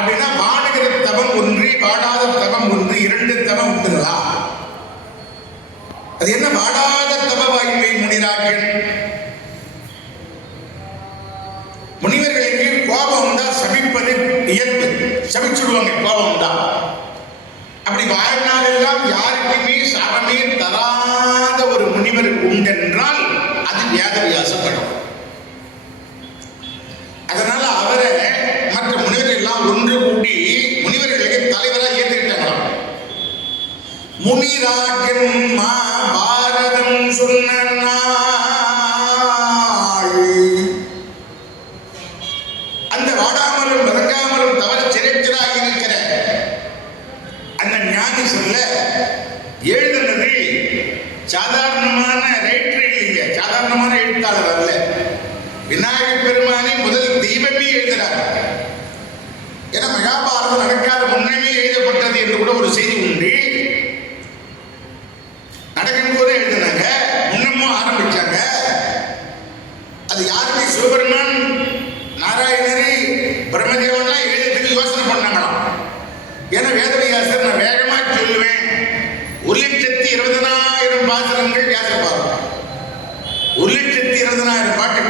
அப்படின்னா வாடுகிற தவம் ஒன்று, வாடாத தவம் ஒன்று, இரண்டு தவம் உண்டுங்களா? அது என்ன வாடாத தவ வாய்ப்பை முனிராக்கள்? முனிவர்களுக்கு கோபம் உண்டா சபிப்பது இயல்பு, சபிச்சுடுவாங்க கோபம் உண்டா. அப்படி வாழ்நாளெல்லாம் யாருக்குமே சாபமே தராத ஒரு முனிவர் உண்டென்றால் அது வேதவியாச படம். அதனால அவரை மற்ற முனிவர்கள் எல்லாம் ஒன்று கூடி முனிவர்களுக்கு தலைவராக ஏற்றுக்கிட்டாங்களாம். முனிராஜன் பாரதம் சொன்ன அந்த வாடாமலும் வதங்காமலும் தவற சிறைச்சராக இருக்கிற அந்த ஞானி சொல்ல எழுதுனது சாதாரணமான ரைட்டர் இல்லைங்க, சாதாரணமான எழுத்தாளர் அல்ல. விநாயகர் பெருமானை முதல் தெய்வமே எழுதுறார். ஏன்னா மகாபாரதம் நடக்காத முன்னமே எழுதப்பட்டது என்று கூட ஒரு செய்தி உண்டு. நடக்கும் போதே எழுதினாங்க, முன்னமும் ஆரம்பிச்சாங்க. அது யாருமே சிவபெருமான் நாராயணரை பிரம்மதேவன்லாம் எழுதுறதுக்கு யோசனை பண்ணாங்களாம். ஏன்னா வேதவியாசர் நான் வேகமா சொல்லுவேன், 1,20,000 பாசுரங்கள் வியாசப்பாரு, 1,20,000 பாட்டு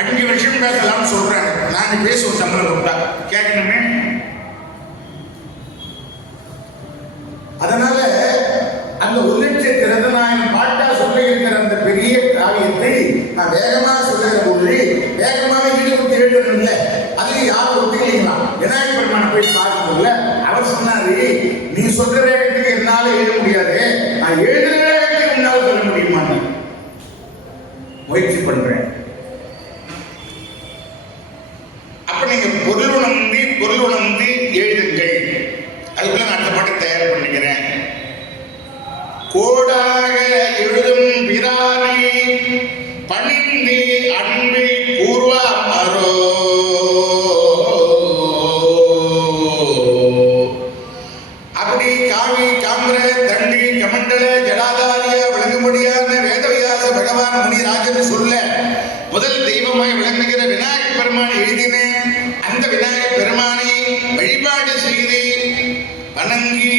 5 வருஷம் பேசலாம் சொல்றாங்க. நான் பேசுவோம் சம்பளம் கொடுத்தா கேட்கணுமே. அதனால அந்த 1,20,000 பாட்டா சொல்ல இருக்கிற அந்த பெரிய காவியத்தை நான் வேகமா சொல்லுகிற போது வேகமாக ஈடுபட்டு எழுதணும் இல்லை. அதுல யாரும் ஒத்துக்கலைங்களா? விநாயகர் பெருமானை போய் பார்க்கல. அவர் சொன்னாரு, நீ சொல்ற வேகத்துக்கு என்னால எழுத முடியாது, நான் எழுதுற வேகத்துக்கு என்னால சொல்ல முடியுமா? முயற்சி பண்றேன். அப்ப நீங்க பொருள் உணர்ந்து எழுதுங்கள். அதுக்குள்ள நான் அந்த பாட்டை தயார் பண்ணிக்கிறேன். கோடாக எழுதும் பிரானே பணிந்து அன்பை கூர்வாரோ, அப்படி காவி காமிர தண்டி கமண்டல ஜடாதாரிய விளங்கும்படியான வேதவியாச பகவான் முனிராஜன் சொல்ல முதல் தெய்வமாய் விளங்குகிற விநாயகர் பெருமான் எழுதின அந்த விநாயகர் பெருமானை வழிபாடு செய்து வணங்கி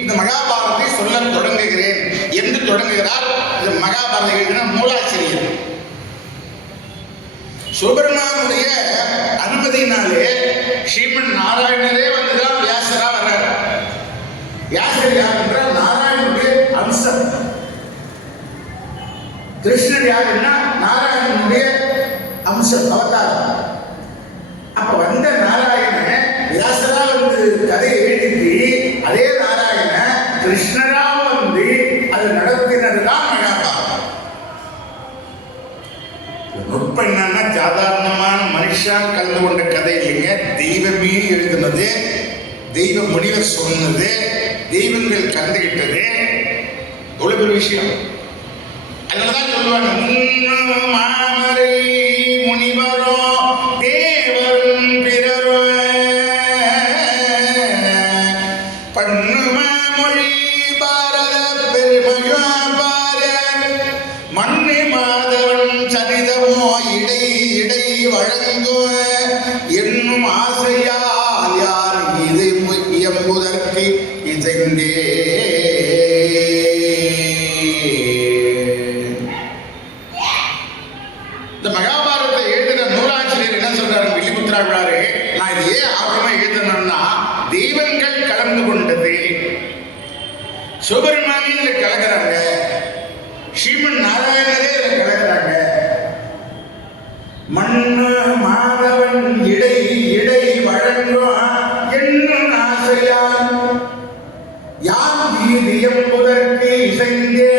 இந்த மகாபாரதத்தை சொல்ல தொடங்குகிறேன் என்று தொடங்குகிறார். இந்த மகாபாரதம் எழுதின மூலாசிரியர் சிவபெருமானுடைய அனுமதியினாலே ஸ்ரீமன் நாராயணரே வந்துதான் வியாசரா வர்றார். வியாசர் யார் என்றால் நாராயணனுடைய அம்சம். கிருஷ்ணர் யாருன்னா நாராயணனுடைய அம்சம், அவதாரம். அப்ப வந்த நாராயண வியாசரா வந்து கதை எழுதி அதே நாராயண கிருஷ்ணரா வந்து அது நடத்தினதுதான் மகாபாரதம். நுட்பம் என்னன்னா சாதாரணமான மனுஷா கலந்து கொண்ட கதை இல்லைங்க. தெய்வமே எழுதுனது, தெய்வ முனிவர் சொன்னது, தெய்வங்கள் கலந்துகிட்டது. எவ்வளவு பெரிய விஷயம். அதனாலதான் சொல்லுவாங்க, மாமரை முனிவரோ தேவரும் பிறரோ பண்ணும மொழி பாரத பெருமையோ பார மண்ணு மாதவன் சரிதமோ இடை இடை வழங்கோ என்னும் ஆசையால் யார் இது எம்புதற்கு இசைந்தே. இந்த மகாபாரதத்தை எழுதின நூலாசிரியர் என்ன சொல்றாரு, வில்லிபுத்திராவிழாரு, நான் இது ஏன் ஆர்வமா எழுதணும்னா தெய்வங்கள் கலந்து கொண்டது. சிவபெருமானே இதுல கலக்கிறாங்க, ஸ்ரீமன் நாராயணரே இதுல கலக்கிறாங்க. மண்ணு மாதவன் இடை இடை வழங்கும் என்னும் ஆசையால் யான் வீதியம் முதற்கு இசைந்தே